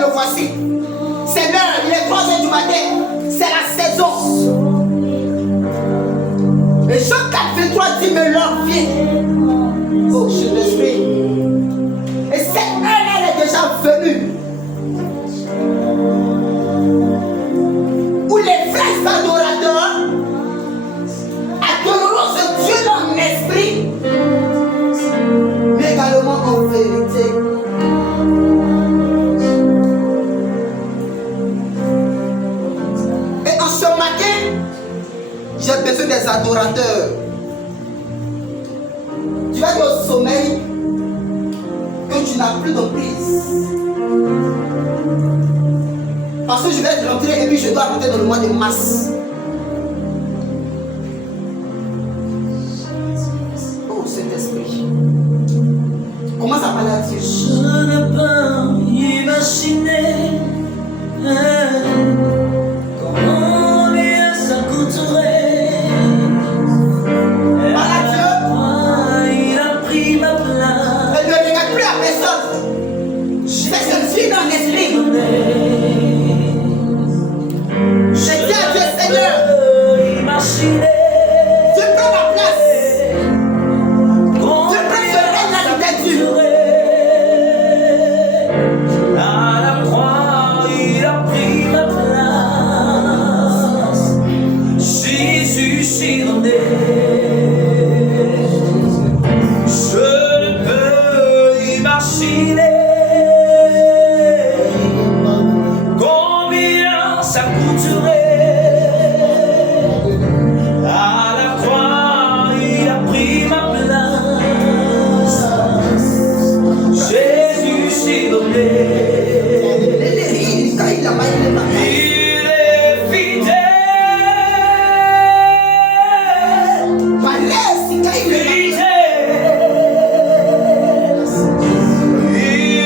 me voici. C'est l'heure, il est 3 heures du matin. C'est la saison. Et Jean 4, 23 dit, mais l'heure vient. Oh, je l'esprit. Et cette heure, elle est déjà venue. Où les vrais adorateurs adoreront ce Dieu dans l'esprit, mais également en vérité. Et en ce matin, j'ai besoin des adorateurs. Tu vas dire au sommeil que tu n'as plus de prise. Parce que je vais rentrer et puis je dois rentrer dans le mois de mars. Oh, Saint-Esprit. Commence à parler à Dieu. Je ne peux imaginer comment bien ça coûterait. Parle à Dieu. Il a pris ma place. Et ne regarde plus à personne. Fais ce Dieu dans l'esprit. Je dis à Dieu, Seigneur, Imaginer. Dieu prend ma place. Dieu prend ce règne là qui t'est dû. À la croix, il a pris ma place. Jésus surné. Je ne peux imaginer combien ça coûterait. À la croix, il a pris ma place. Jésus s'est donné. Quand il a mal, il est mal. Il est fidèle. Malaise, quand il est mal. Fidèle. Il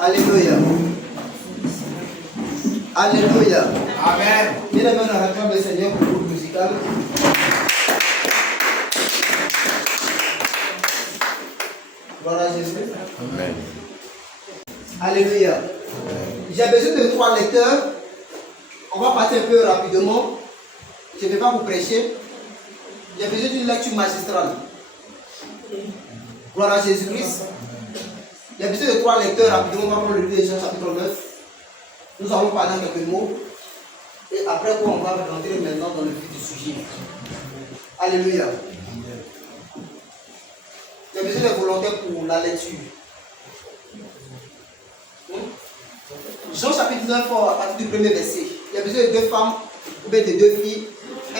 Alléluia. Alléluia. Amen. Bien aimé, on acclame le Seigneur pour le groupe musical. Gloire à Jésus. Amen. Alléluia. J'ai besoin de 3 lecteurs. On va partir un peu rapidement. Je ne vais pas vous prêcher. J'ai besoin d'une lecture magistrale. Gloire à Jésus-Christ. Il y a besoin de 3 lecteurs rapidement. On va prendre le livre de Jean chapitre 9. Nous allons parler en quelques mots. Et après quoi, on va rentrer maintenant dans le vif du sujet. Alléluia. Il y a besoin de volontaires pour la lecture. Jean chapitre 9, à partir du premier verset. Il y a besoin de 2 femmes, ou bien de 2 filles,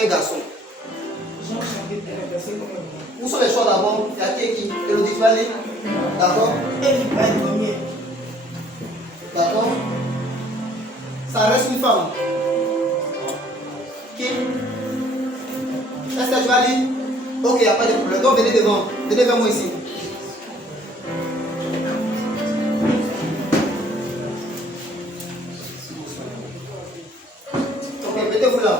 un garçon. Jean chapitre 9, verset. Où sont les choix d'abord? Il y a qui? Elodie, tu vas lire? D'accord? Elle va être premier. D'accord? Ça reste une femme. Qui? Est-ce que tu vas lire? Ok, il n'y a pas de problème. Donc venez devant. Venez vers moi ici. Ok, mettez-vous là.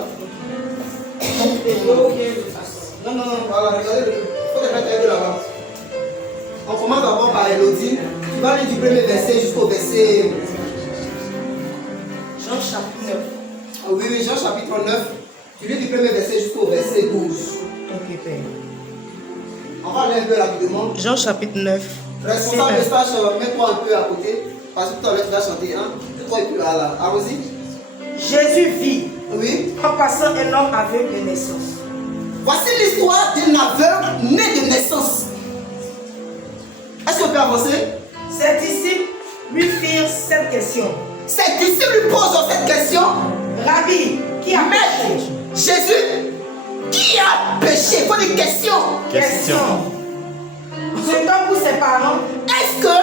Non, voilà, regardez. Il faut te mettre là-bas. On commence d'abord par Elodie. Tu vas lire du premier verset jusqu'au verset. Jean chapitre 9. Oui, Jean chapitre 9. Tu lis du premier verset jusqu'au verset 12. Ok, Père. On va aller un peu rapidement. Jean chapitre 9. Responsable de stage, mets-toi un peu à côté. Parce que tout à l'heure tu vas chanter. Hein? Mets-toi un peu là. Allons-y. Jésus vit. Oui. En passant un homme aveugle de naissance. Voici l'histoire d'un aveugle né de naissance. avancer. Ses disciples lui firent cette question. Ses disciples lui posent cette question. Rabbi, qui a péché? Jésus, qui a péché? Il faut des questions. Question. Cet homme ou ses parents? Est-ce que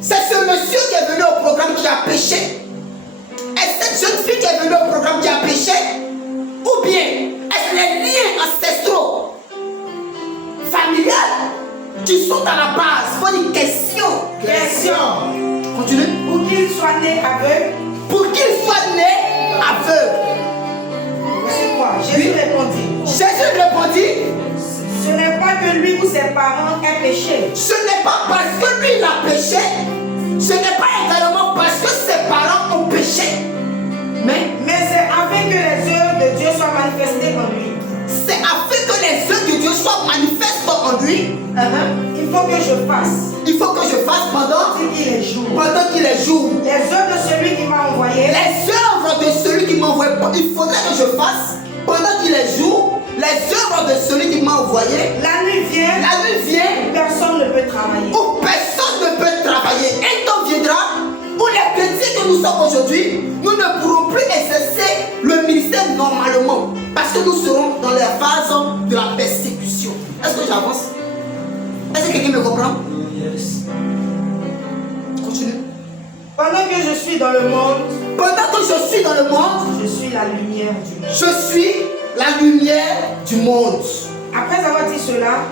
c'est ce monsieur qui est venu au programme qui a péché? Est-ce cette jeune fille qui est venue au programme qui a péché? Ou bien est-ce les liens ancestraux, familiales, qui sont à la base? Il faut des questions. Question. Continue. Pour qu'il soit né aveugle? Pour qu'il soit né aveugle. C'est quoi? Jésus répondit. Jésus répondit. Ce n'est pas que lui ou ses parents aient péché. Ce n'est pas parce que lui il a péché. Ce n'est pas également parce que ses parents ont péché. Mais c'est afin que les œuvres de Dieu soient manifestées en lui. c'est afin que les œuvres de Dieu soient manifestes en lui. Il faut que je fasse. Il faut que je fasse pendant qu'il est jour. qu'il est jour. Les œuvres de celui qui m'a envoyé. Les œuvres de celui qui m'a envoyé. Il faudrait que je fasse pendant qu'il est jour. Les œuvres de celui qui m'a envoyé. La nuit vient. La nuit vient. Personne ne peut travailler. Où personne ne peut travailler. Un temps viendra où les chrétiens que nous sommes aujourd'hui, nous ne pourrons plus exercer le ministère normalement. Parce que nous serons dans la phase de la persécution. Est-ce que j'avance? Est-ce que quelqu'un me comprend? Yes. Continue. Pendant que je suis dans le monde. Pendant que je suis dans le monde. Je suis la lumière du monde. Je suis la lumière du monde. Après avoir dit cela.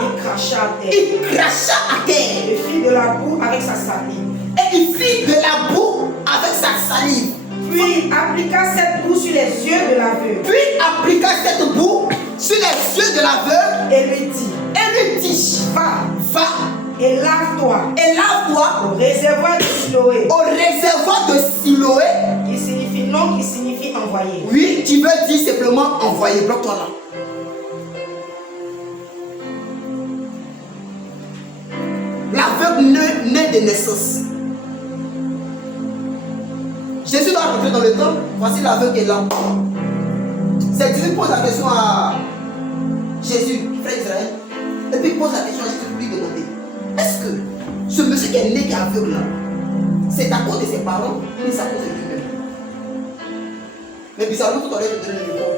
Il cracha à terre. Il cracha à terre. Il fit de la boue avec sa salive. Et il fit de la boue avec sa salive. Puis appliqua cette boue sur les yeux de l'aveugle. Et lui dit. Va. Et lave-toi. Au réservoir de Siloé. Qui signifie non, qui signifie envoyer. Oui, tu veux dire simplement envoyer. Bloque-toi là. L'aveugle naît de naissance. Jésus doit rentrer dans le temple. Voici l'aveugle qui est là. C'est Dieu qui pose la question à Jésus, frère Israël. Et puis il pose la question à Jésus pour lui demander: est-ce que ce monsieur qui est né qui est aveugle là, c'est à cause de ses parents ou c'est à cause de lui-même? Mais bizarrement, tout à l'heure, je donne le micro.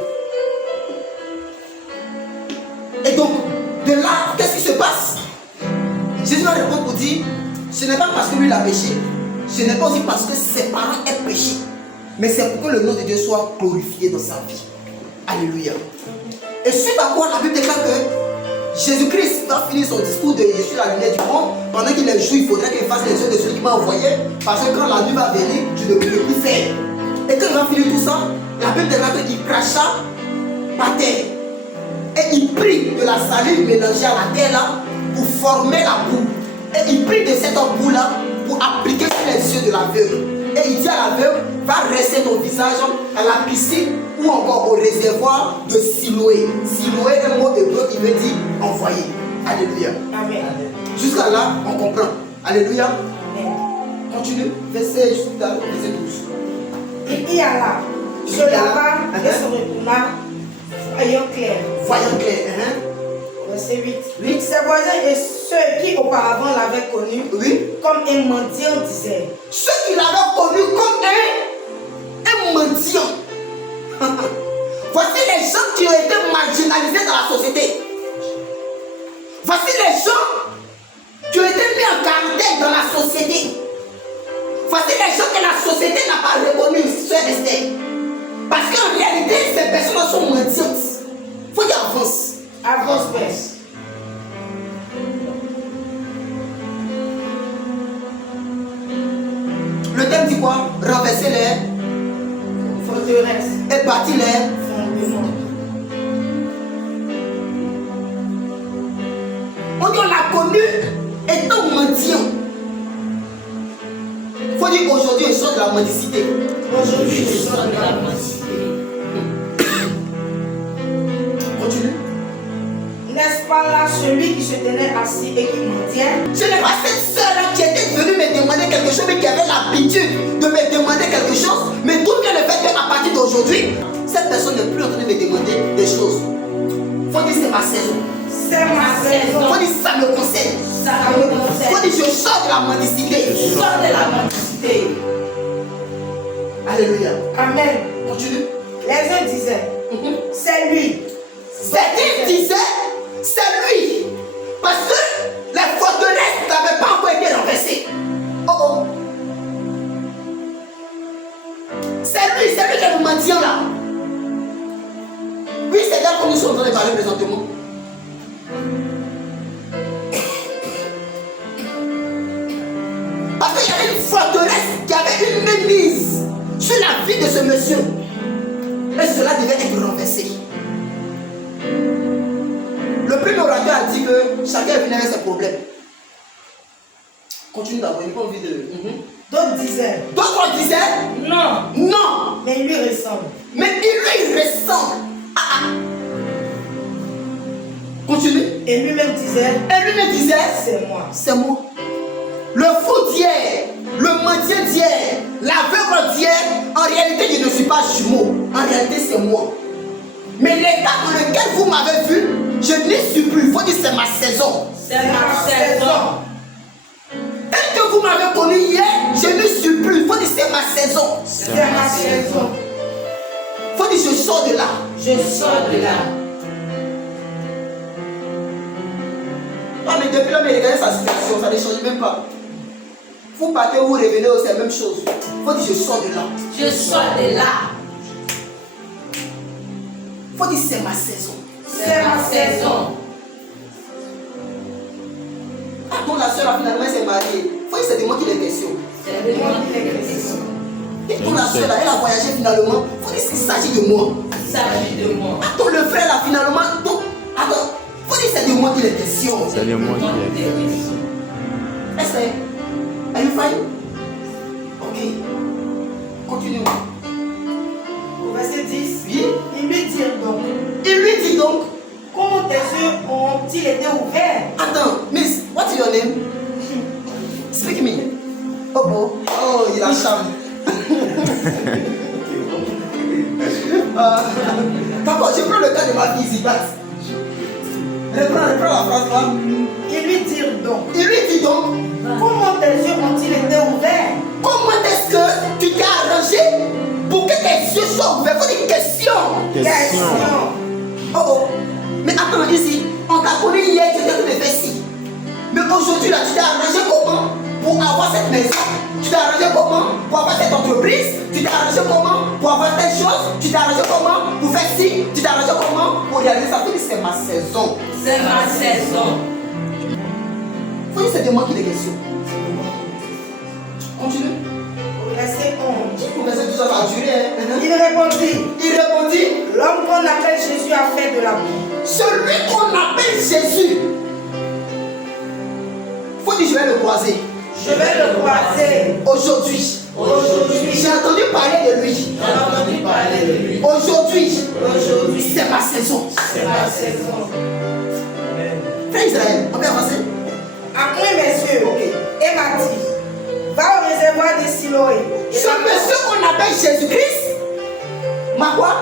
Et donc, de là, qu'est-ce qui se passe? Jésus va répondre pour dire: ce n'est pas parce que lui il a péché, ce n'est pas aussi parce que ses parents aient péché, mais c'est pour que le nom de Dieu soit glorifié dans sa vie. Alléluia. Et suite à quoi la Bible déclare que Jésus-Christ va finir son discours de je suis la lumière du monde. Pendant qu'il est jour, il faudrait qu'il fasse les œuvres de celui qui m'a envoyé, parce que quand la nuit va venir, je ne pourrai plus faire. Et quand il va finir tout ça, la Bible déclare qu'il cracha par terre. Et il prit de la salive mélangée à la terre là pour former la boue. Et il prit de cette boue là pour appliquer sur les yeux de l'aveugle. Et il dit à l'aveugle: va rester ton visage à la piscine ou encore au réservoir de Siloé. Siloé est un mot hébreu qui veut dire envoyer. Alléluia. Amen. Jusqu'à là, on comprend. Alléluia. Amen. Continue. Verset 12. Et il alla, se lava et se retourna, voyant clair. Verset 8. Ses voisins et ceux qui auparavant l'avaient connu comme un mendiant disaient. Ceux qui l'avaient connu comme un mendiant. Voici les gens qui ont été marginalisés dans la société. Voici les gens qui ont été mis en quarantaine dans la société. Voici les gens que la société n'a pas reconnu, sœur Esther. Parce qu'en réalité, ces personnes sont mendiantes. Il faut dire avance. Avance, Père. Le thème dit quoi? Renverser les forteresses et bâtir les fondements. On dit on l'a connu étant mendiant. Il faut dire qu'aujourd'hui il sort de la mendicité. Aujourd'hui, je sors de la mendicité. Continue. N'est-ce pas là celui qui se tenait assis et qui mendiait? Ce n'est pas cette sœur-là qui était venue me demander quelque chose, mais qui avait l'habitude de me demander quelque chose. Mais tout bien le fait qu'à partir d'aujourd'hui, cette personne n'est plus en train de me demander des choses. Il faut dire c'est ma saison. C'est ma saison. Il faut dire ça me concerne. Faut dire je sors de la mendicité. Sors de la mendicité. Alléluia. Amen. Continue. Les uns disaient, c'est lui. Certains disaient, c'est lui. Parce que les forteresses n'avaient pas encore été renversées. Oh oh. C'est lui qui est le mendiant là. Oui, c'est là que nous sommes en train de parler présentement. Parce qu'il y avait une forteresse qui avait une mise sur la vie de ce monsieur. Et cela devait être renversé. Le premier orateur a dit que chacun venait avec ses problèmes. Continue d'abord, il n'a pas envie de. D'autres disaient, D'autres disaient non, non, mais il lui ressemble. mais il lui ressemble. Continue. Et lui-même disait, Et lui me disait c'est moi. c'est moi. Le fou d'hier, le mendiant d'hier, l'aveugle d'hier, en réalité je ne suis pas jumeau. En réalité c'est moi. Mais l'état dans lequel vous m'avez vu, je n'y suis plus. Il faut dire c'est ma saison. C'est ma saison. Tel que vous m'avez connu hier, je n'y suis plus. Il faut dire c'est ma saison. C'est ma saison. Il faut dire je sors de là. Je sors de là. Ah mais depuis là, mais regardez sa situation, ça ne change même pas. Vous partez ou vous revenez, c'est la même chose. Il faut dire je sors de là. Je sors de là. Il faut dire c'est ma saison. C'est ma saison. Attends, la soeur finalement elle s'est mariée. Il faut dire c'est de moi qui les questions. C'est de moi qui les questions. Et pour la soeur là, elle a voyagé finalement. Il faut dire qu'il s'agit de moi. Il s'agit de moi. Attends, le frère là finalement. Donc, attends, il faut dire c'est de moi qui les questions. C'est de moi qui les Est-ce que are you fine? Ok. Continue. Au verset 10, Oui. il lui dit donc, Il lui dit donc, comment tes yeux ont-ils été ouverts? attends, miss, what's your name? Speak me. Oh oh. Oh, il a charme. D'accord, je prends le cas de ma fille ici, passe. Reprends la phrase là. Il lui dit donc, Il lui dit donc, comment tes yeux ont-ils été ouverts? comment est-ce que tu t'es arrangé pour que tes yeux soient ouverts? Faut une question. Question. Oh oh. Mais attends, ici, on t'a connu hier, tu étais le vestis. Mais aujourd'hui, là, tu t'es arrangé comment pour avoir cette maison? Tu t'es arrangé comment pour avoir cette entreprise? Tu t'es arrangé comment pour avoir telle chose? Tu t'es arrangé comment pour faire ci? Tu t'es arrangé comment pour réaliser ça? Faut dire c'est ma saison. C'est ma saison. Faut dire c'est de moi qui les questions. Continue. Au verset 11, Pour que tout ça va durer. Hein? il répondit, Il répondit, l'homme qu'on appelle Jésus a fait de la boue. celui qu'on appelle Jésus. Faut dire je vais le croiser. Je vais le croiser. Aujourd'hui. Aujourd'hui, J'ai entendu parler de lui. j'ai entendu parler de lui. Aujourd'hui. Aujourd'hui, C'est ma saison. c'est ma saison. Frère Israël, on peut avancer. A pris mes yeux et m'a dit, va au réservoir de Siloé. Ce monsieur qu'on appelle Jésus-Christ, ma quoi?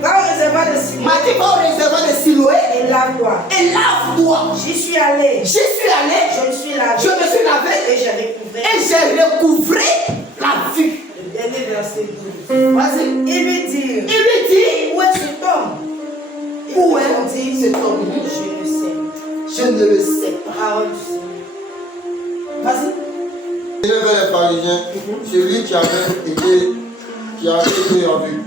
Va au réservoir de Siloé M'a dit va au réservoir de Siloé et lave-toi. et lave-toi. J'y suis allé. J'y suis allé, Je me suis lavé. je me suis lavé Et j'ai découvert et j'ai recouvré la vue. le dernier verset 12. Vas-y. Il lui dit, Il lui dit, où est cet homme? Il où est répondit, cet homme? je le sais. Je ne le sais pas. Parole du Seigneur. Vas-y. Il y avait les pharisiens, celui qui avait été en vue.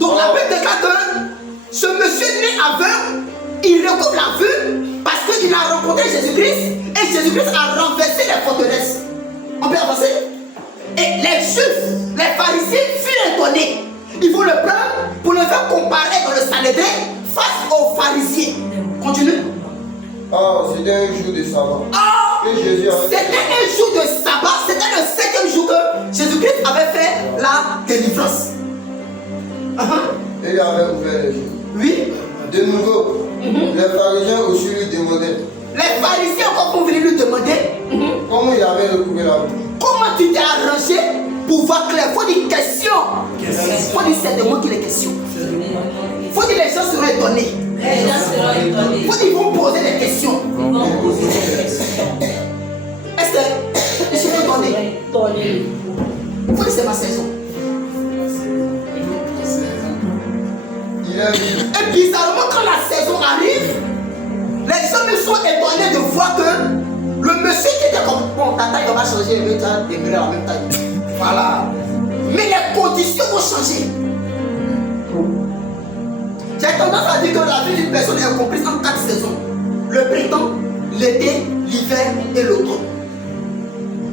Donc la Bible déclare que ce monsieur né aveugle, il recouvre la vue parce qu'il a rencontré Jésus-Christ et Jésus-Christ a renversé les forteresses. On peut avancer? Et les Juifs, les pharisiens furent étonnés. Ils vont le prendre pour le faire comparer dans le Sanhédrin face aux pharisiens. Continue. Oh, c'était un jour de sabbat. Oh, Et Jésus avait c'était un jour de sabbat, c'était le 5e jour que Jésus-Christ avait fait la délivrance. et il avait ouvert les yeux. Oui. De nouveau, les pharisiens aussi lui demandaient Les pharisiens encore vont venir lui demander comment il avait recouvré la vue. comment tu t'es arrangé pour voir clair. Faut dire question. Faut dire c'est de moi qui les questions. Faut dire les gens seront étonnés. Les gens seront étonnés. Faut dire ils vont poser des questions. Ils vont poser des questions. étonné. Il faut dire c'est ma saison. Il a dit, Et bizarrement, quand la saison arrive, les hommes sont étonnés de voir que le monsieur qui était comme bon, ta taille va changer, mais tu as demeuré à la même taille. Voilà. Mais les conditions vont changer. J'ai tendance à dire que la vie d'une personne est comprise en 4 saisons: le printemps, l'été, l'hiver et l'automne.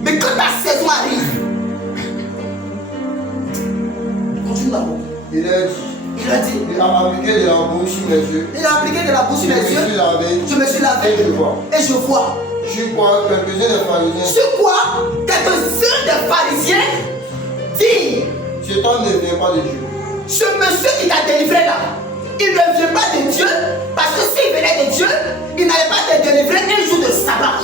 Mais quand la saison arrive, continue d'abord. il a dit, Il a dit, il a appliqué de la bouche sur mes yeux. il a appliqué de la bouche sur mes Je me suis yeux, lavé. je me suis lavé Et je vois. et je vois. Je crois que quelques-uns des pharisiens, Sur quoi quelques-uns des pharisiens disent, cet homme ne vient pas de Dieu. ce monsieur qui t'a délivré là, il ne vient pas de Dieu, parce que s'il venait de Dieu, il n'allait pas te délivrer un jour de sabbat.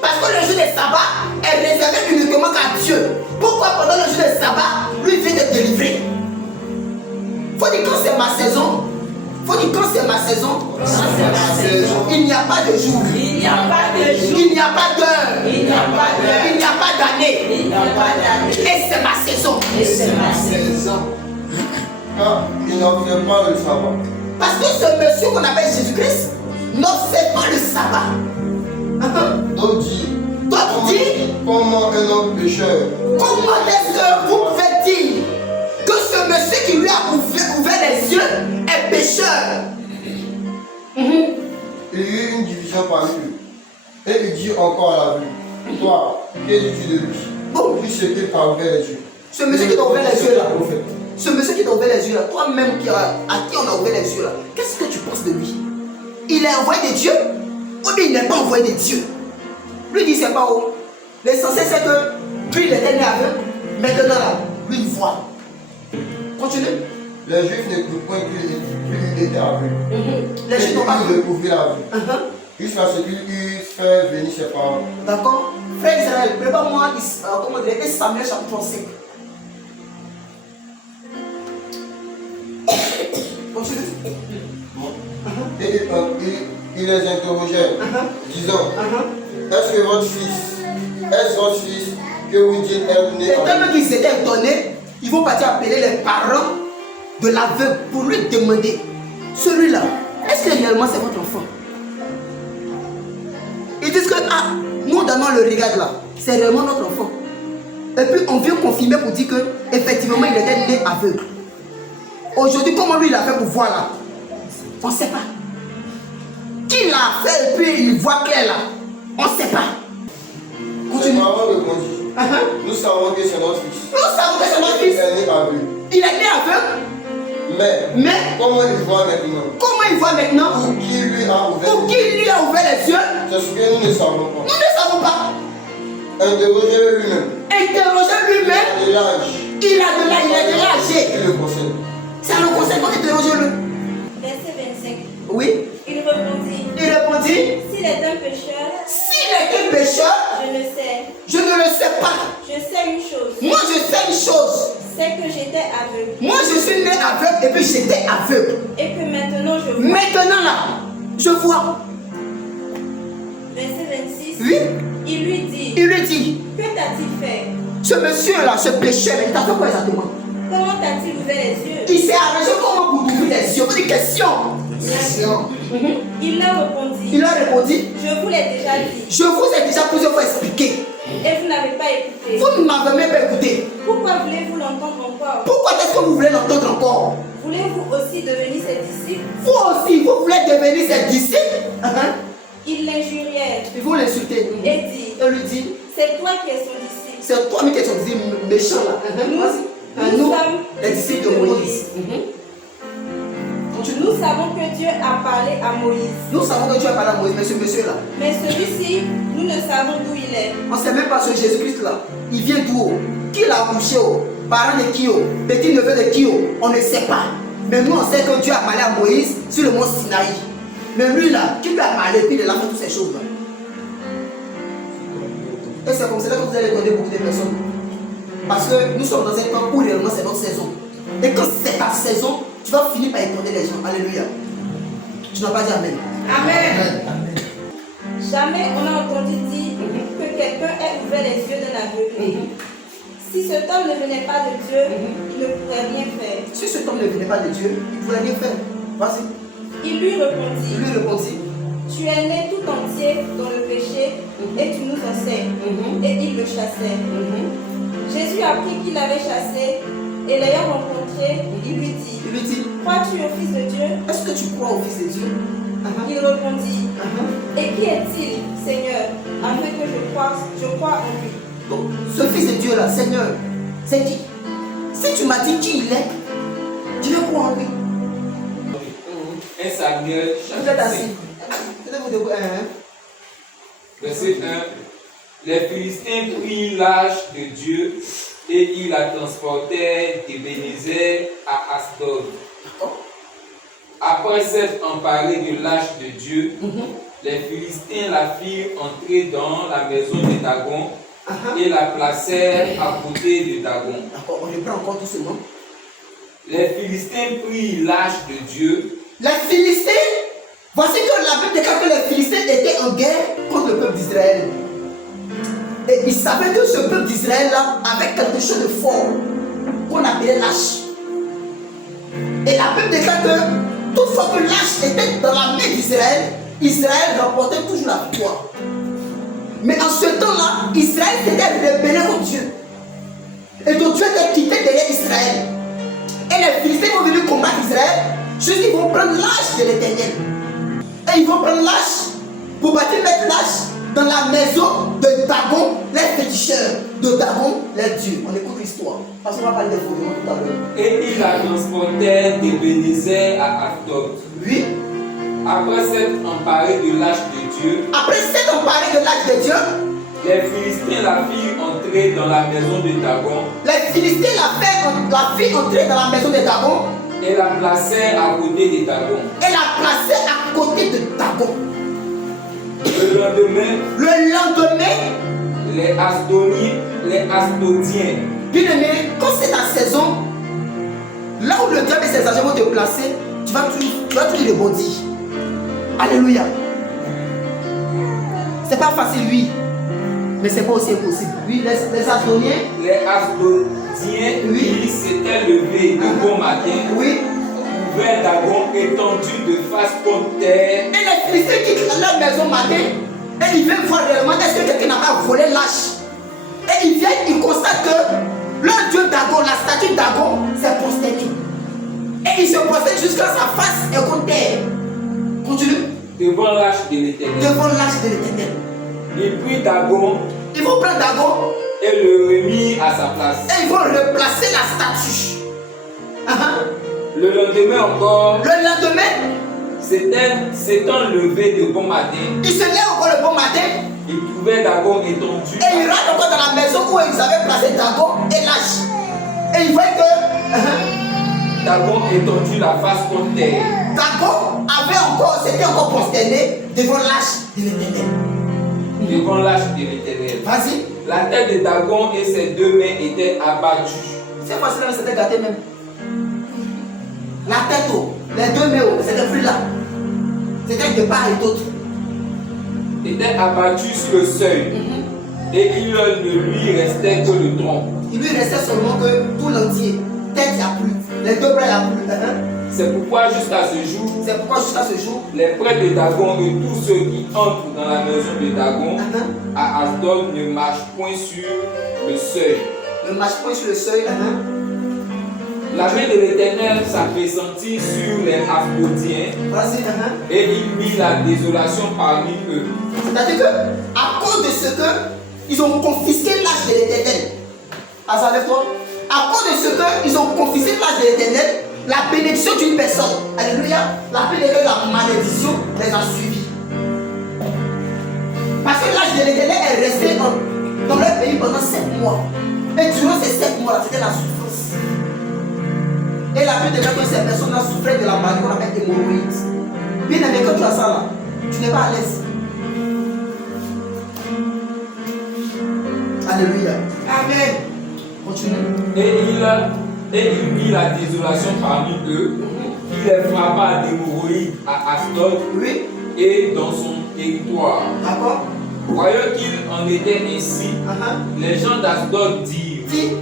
Parce que le jour de sabbat est réservé uniquement à Dieu. Pourquoi pendant le jour de sabbat, lui vient te délivrer? Faut dire quand c'est ma saison. Faut dire quand c'est ma saison. Il n'y a pas de jour. Il n'y a pas de jour. Il n'y a pas d'heure. Il n'y a pas d'heure. Il n'y a pas d'année. Il n'y a pas d'année. Et c'est ma saison. Et c'est ma saison. Car il n'observe pas le sabbat. Parce que ce monsieur qu'on appelle Jésus-Christ n'observe pas le sabbat. Donc dit, Donc dit, comment un homme pécheur, comment est-ce que vous pouvez dire que ce monsieur qui lui a ouvert les yeux est pécheur? il y eut une division parmi eux. Et il dit encore à la vue, toi, que dis-tu de lui? Bon, Puis ce qu'il t'a ouvert les yeux. ce monsieur qui t'a ouvert les yeux là, Prophète. ce monsieur qui t'a ouvert les yeux là, toi-même à qui on a ouvert les yeux là, qu'est-ce que tu penses de lui? Il est envoyé de Dieu ou bien il n'est pas envoyé de Dieu? Lui dit c'est pas où. L'essentiel c'est que lui il était né aveugle, maintenant là, lui il voit. Continue. Les Juifs n'écoutent point qu'il était aveugle. Les Juifs n'ont pas Il cru. découvrit la vue. Jusqu'à ce qu'il eût fait venir ses parents. D'accord? Frère Israël, prépare-moi comment dire, 1 Samuel chapitre 5. Continue. Et il les interrogeait, disant, est-ce votre fils que vous dites est né Et aveugle? tellement qu'ils étaient étonnés, ils vont partir appeler les parents de l'aveugle pour lui demander, celui-là, est-ce que réellement c'est votre enfant? Ils disent que, ah, nous donnons le regard là, c'est réellement notre enfant. Et puis on vient confirmer pour dire que effectivement il était né aveugle. Aujourd'hui, comment lui il a fait pour voir là? On ne sait pas. Qui l'a fait et puis il voit clair là? On ne sait pas. Ses Continue. parents répondirent, nous savons que c'est notre fils. Nous savons que c'est notre Il fils. est né aveugle. Il est né aveugle, Mais mais comment il voit maintenant? comment il voit maintenant? Ou qui lui a ouvert Pour les qui yeux? lui a ouvert les yeux? C'est ce que nous ne savons Nous pas. ne savons pas. Interrogez lui-même. Interroger lui-même, Il a de l'âge. il est déjà âgé. Il le conseille. C'est le conseil qu'on interroge-le. Verset 25. Oui. Il répondit, Il répondit, s'il est un pécheur, s'il est un pécheur, je le sais. je ne le sais pas. Je sais une chose, Moi je sais une chose. c'est que j'étais aveugle Moi je suis né aveugle et puis j'étais aveugle. et que maintenant je vois. Maintenant là, je vois. Verset 26. Oui. Il lui dit, Il lui dit, que t'a-t-il fait? ce monsieur là, ce pécheur, il t'a fait quoi exactement? Comment t'a-t-il ouvert les yeux? Il s'est arrangé comment pour ouvrir les yeux? Pour des questions. Il leur répondit, Il a répondu, je vous l'ai déjà dit je vous ai déjà plusieurs fois expliqué. et vous n'avez pas écouté. Vous ne m'avez même pas écouté. Pourquoi voulez-vous l'entendre encore? Pourquoi est-ce que vous voulez l'entendre encore? Voulez-vous aussi devenir ses disciples? Vous aussi, vous voulez devenir ses disciples? Ils l'injurièrent Il faut l'insulter. et dit, Et lui dit, c'est toi qui es son disciple. c'est toi qui es son disciple méchant là. Vas-y. Nous Nous, sommes les disciples de Moïse. Continue. Nous savons que Dieu a parlé à Moïse, Nous savons que Dieu a parlé à Moïse, mais ce monsieur là, mais celui-ci, nous ne savons d'où il est. on ne sait même pas ce Jésus-Christ là. Il vient d'où? Qui l'a accouché? Parent de qui? Petit neveu de qui? On ne sait pas. Mais nous on sait que Dieu a parlé à Moïse sur le mont Sinaï. Mais lui là, qui lui a parlé, puis il a fait toutes ces choses là. Et c'est comme ça que vous allez donner beaucoup de personnes. Parce que nous sommes dans un temps où réellement c'est notre saison. Et quand c'est ta saison, tu vas finir par étonner les gens. Alléluia. Tu n'as pas dit Amen. Amen. Amen. Jamais on a entendu dire que quelqu'un ait ouvert les yeux d'un aveuglé. Si cet homme ne venait pas de Dieu, il ne pourrait rien faire. Si cet homme ne venait pas de Dieu, il ne pouvait rien faire. Vas-y. Il lui Il répondit, lui répondit. tu es né tout entier dans le péché et tu nous enseignes. Et il le chassait. Jésus apprit qu'il l'avait chassé et l'ayant rencontré, il lui dit, Il lui dit, crois-tu au Fils de Dieu? est-ce que tu crois au Fils de Dieu? Il répondit, et qui est-il, Seigneur, afin que je croie en lui? Donc, ce Fils de Dieu là, Seigneur, c'est qui? Si tu m'as dit qui il est, tu veux croire en lui. 1 Samuel, Vous êtes chapitre assis. 5, Tenez-vous debout. verset 1. Les Philistins prirent l'arche de Dieu et ils la transportèrent d'Ébenezer à Asdod. Après s'être emparés de l'arche de Dieu, les Philistins la firent entrer dans la maison de Dagon et la placèrent à côté de Dagon. D'accord, on le prend encore doucement. Les Philistins prirent l'arche de Dieu. Les Philistins, voici que la Bible déclare que les Philistins étaient en guerre contre le peuple d'Israël. Et ils savaient que ce peuple d'Israël là avait quelque chose de fort qu'on appelait l'âge. Et la Bible déclare que toutefois que l'âge était dans la main d'Israël, Israël remportait toujours la victoire. Mais en ce temps-là, Israël s'était rebellé contre Dieu. Et donc Dieu était quitté derrière Israël. Et les Philistins vont venir combattre Israël. Juste qu'ils vont prendre l'âge de l'Éternel. Et ils vont prendre l'âge pour mettre l'âge dans la maison de Dagon, les féticheurs. De Dagon, les dieux. On écoute l'histoire. Parce qu'on va parler des fondements tout à l'heure. Et ils la transportèrent d'Ébenezer à Asdod. Oui. Après s'être emparés de l'arche de Dieu, Après s'être emparé de l'âge de Dieu, les Philistins la firent entrer dans la maison de Dagon les Philistins la firent entrer dans la maison de Dagon et la placèrent à côté de Dagon. et la placèrent à côté de Dagon. Le lendemain, les Asdodiens, Bien aimé, quand c'est ta saison, là où le diable et ses agents vont te placer, tu vas toujours rebondir. Alléluia. C'est pas facile, oui. Mais c'est pas aussi impossible. Oui, les Asdoniens, Oui. qui s'étaient levés de bon matin, oui. vers Dagon étendu de face contre terre. Et les Philistins quittent leur maison matin et ils viennent voir réellement est-ce que quelqu'un n'a pas volé l'âge. Et ils viennent, ils constatent que leur dieu Dagon, la statue Dagon, s'est prosternée. Et il se prosterne jusqu'à sa face et contre terre. Continue. Devant l'arche de l'Éternel. Devant l'âge de l'Éternel. Il prit Dagon Ils vont prendre Dagon et le remit à sa place. et ils vont replacer la statue. Le lendemain encore, Le lendemain, s'étant levé de bon matin, ils se lèvent encore le bon matin ils trouvèrent Dagon étendu. et ils rentrent encore dans la maison où ils avaient placé Dagon et l'âge. Et ils voient que Dagon étendu la face contre terre. Dagon s'était encore prosterné devant l'âge de l'Éternel. Devant l'arche de l'Éternel. Vas-y. La tête de Dagon et ses deux mains étaient abattues. Cette fois-ci-là, c'était gâté même. La tête, les deux mains, c'était plus là. C'était de part et d'autre. Étaient abattues sur le seuil. Et il ne lui restait que le tronc. Il lui restait seulement que tout l'entier. Tête, il n'y a plus. Les deux bras, il n'y a plus. C'est pourquoi jusqu'à ce jour, C'est pourquoi jusqu'à ce jour, les prêtres de Dagon et tous ceux qui entrent dans la maison de Dagon à Asdod ne marchent point sur le seuil. ne marche point sur le seuil. La main de l'Éternel s'appesantit sur les Asdodiens Vas-y. et il mit la désolation parmi eux. C'est-à-dire que, à cause de ce que ils ont confisqué l'âge de l'Éternel. Ah, lève-toi. À cause de ce que ils ont confisqué l'âge de l'Éternel, la bénédiction d'une personne, alléluia, la bénédiction, la malédiction les a suivis. Parce que l'âge de l'Éternel est resté dans leur pays pendant 7 mois. Et durant ces 7 mois-là, c'était la souffrance. Et la Bible déclare que ces personnes-là souffraient de la maladie qu'on appelle hémorroïdes. Bien aimé, quand tu as ça là, tu n'es pas à l'aise. Alléluia. Amen. Continue. Et il mit la désolation parmi eux. Il les frappa d'hémorroïdes à Asdod Oui. et dans son territoire. D'accord. Voyant qu'il en était ainsi, les gens d'Asdod dirent. Dis,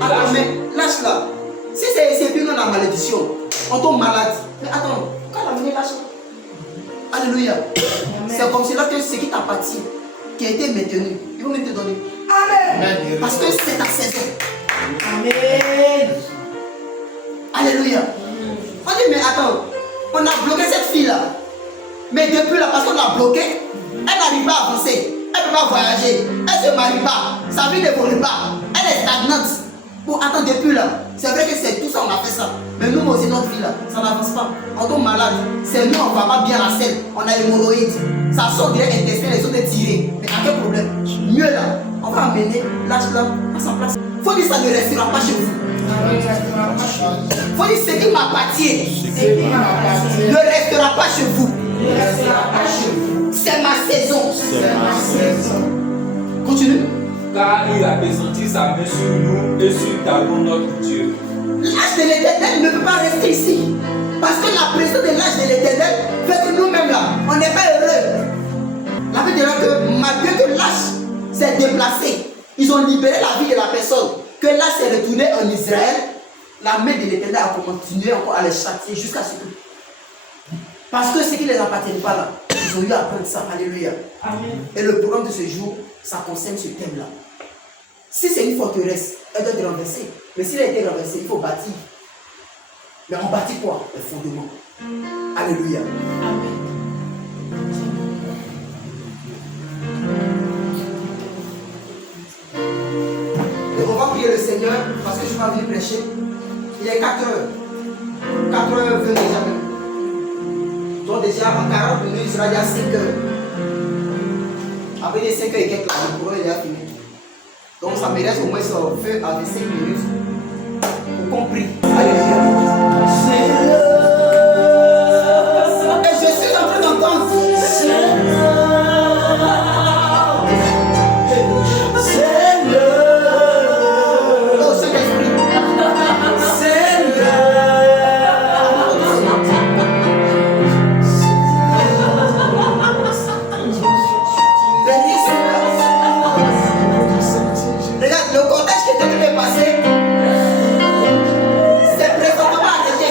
attends, mais lâche là. Si c'est plus dans la malédiction, on tombe malade. Mais attends, quand la monnaie lâche là. Alléluia. C'est comme cela que ce qui t'appartient, qui a été maintenu, ils vont même te donner. Amen. Parce que c'est ta saison. Amen. Alléluia. On dit, mais attends, on a bloqué cette fille-là. Mais depuis là, parce qu'on l'a bloquée, elle n'arrive pas à avancer. Elle ne peut pas voyager. Elle ne se marie pas. Sa vie n'évolue pas. Elle est stagnante. Bon, attends, depuis là, c'est vrai que c'est tout ça, on a fait ça. Mais nous aussi, notre vie là, ça n'avance pas. On tombe malade. C'est nous, on ne va pas bien la selle. On a hémorroïdes. Ça sort direct intestin, les autres tirés. Mais à quel problème? Mieux là, on va amener l'âge là à sa place. Faut dire ça ne restera pas chez vous. Faut dire ce qui m'appartient ne restera pas chez vous. C'est ma saison. Continue. Car il a présenté sa main sur nous et sur Dagon notre Dieu. L'âge de l'Éternel ne peut pas rester ici. Parce que la présence de l'âge de l'Éternel fait que nous-mêmes là, on n'est pas heureux. La Bible dira que malgré que l'âge s'est déplacé, ils ont libéré la vie de la personne, que l'âge s'est retourné en Israël, la main de l'Éternel a continué encore à les châtier jusqu'à ce que. Parce que ce qui ne les appartient pas là, ils ont eu à apprendre ça. Alléluia. Amen. Et le programme de ce jour, ça concerne ce thème-là. Si c'est une forteresse, elle doit être renversée. Mais s'il a été renversé, il faut bâtir. Mais on bâtit quoi? Le fondement. Alléluia. Et on va prier le Seigneur parce que je ne suis pas venu prêcher. Il est 4 heures. 4 heures 20 déjà même. Donc déjà en 40 minutes, il sera déjà 5 heures. Après les 5 heures et quelques, le programme est déjà fini. Donc ça me reste au moins 20 à 25 minutes pour qu'on prie. Alléluia. Et je suis en train d'entendre. Oh Saint-Esprit. Regarde, le contexte qui était devenu passé, c'est présentement arrêté.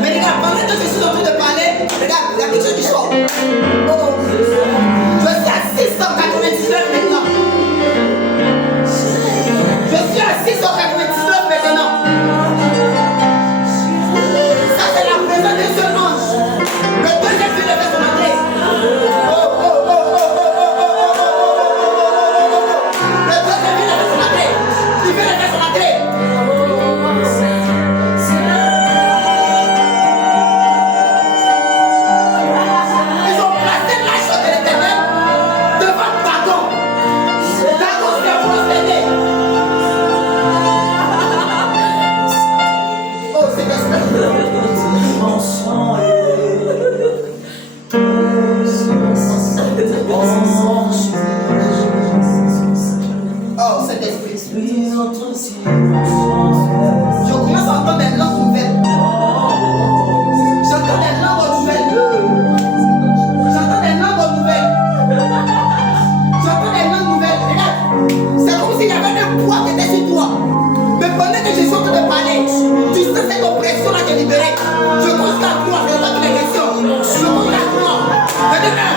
Mais regarde, pendant que je suis en train de parler, regarde, il y a quelque chose qui sort. Oh, je suis à 699 maintenant. Je suis à 699 maintenant. Ça, c'est la présence de ce ange. Le deuxième fil de son entrée. Oh, oh, oh, oh, oh, oh, oh, oh, oh, oh. Le deuxième fil de son entrée. Il vient de faire son entrée. Ils ont placé la chose de l'Éternel devant Dagon. Dagon s'est prosterné. Oh, c'est oh, Saint-Esprit. Je commence à entendre des langues nouvelles. J'entends des langues nouvelles. J'entends des langues nouvelles. J'entends des langues nouvelles. Regarde, c'est comme s'il y avait un poids qui était sur toi. Mais pendant que je suis en train de parler, tu sens cette oppression là te libérer. Je commence à croire, c'est pas toutes les questions. Je commence à croire. Je dis un,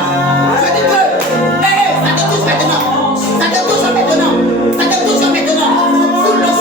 je dis deux. Ça te touche maintenant. Ça te touche maintenant. Ça te touche maintenant. Sous le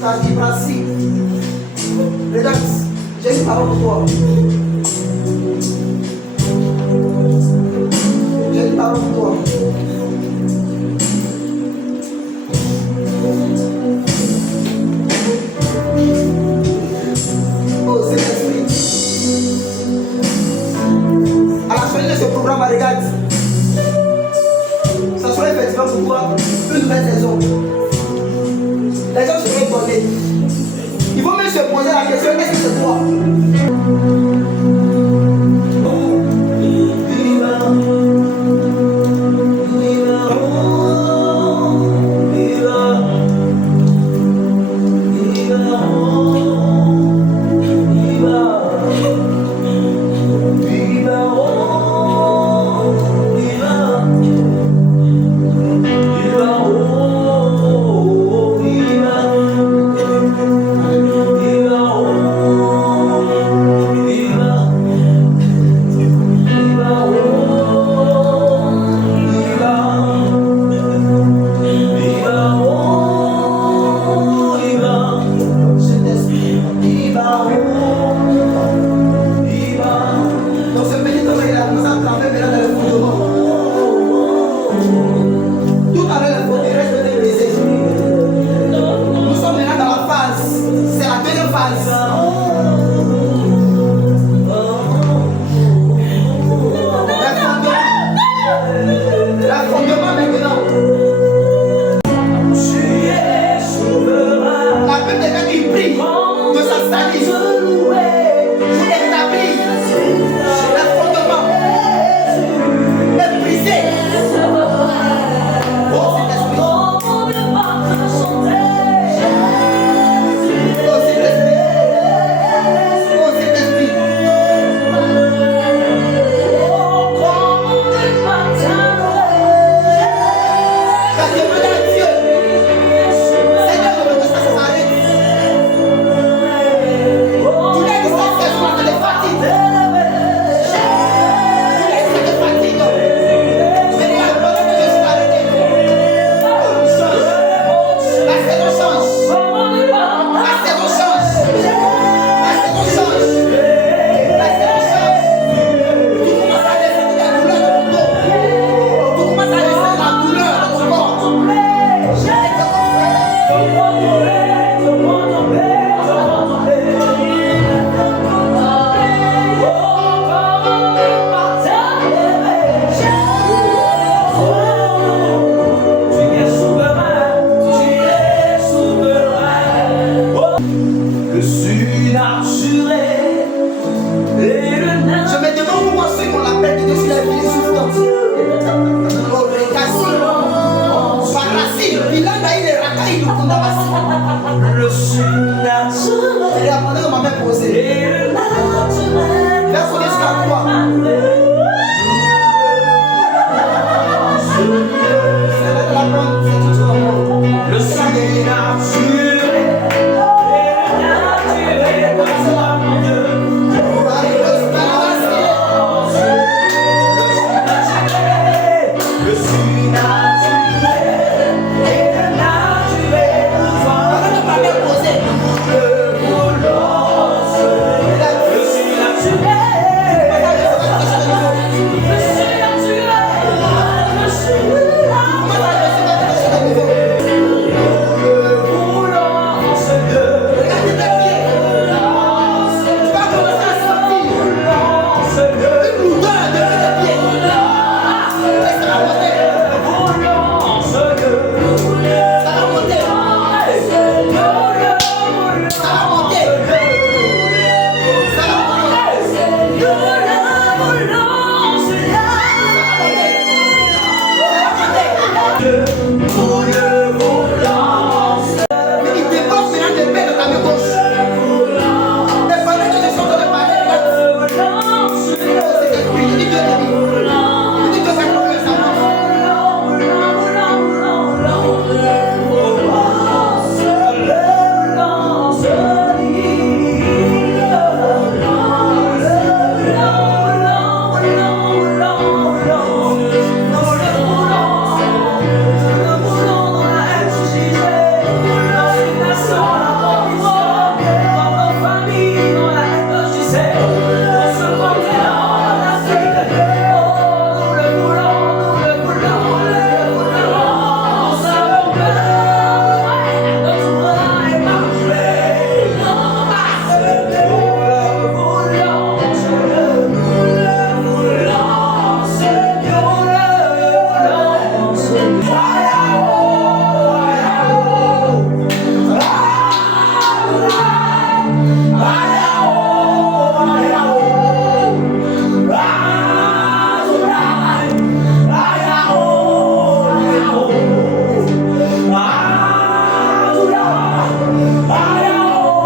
Stadi Brassi. Regarde, j'ai une parole pour toi. J'ai une parole pour toi. Oh, Saint-Esprit. À la fin de ce programme, regarde. Ça sera effectivement pour toi une nouvelle saison. Les gens seront étonnés. Il faut même se poser la question, est-ce que c'est toi?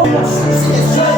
Si,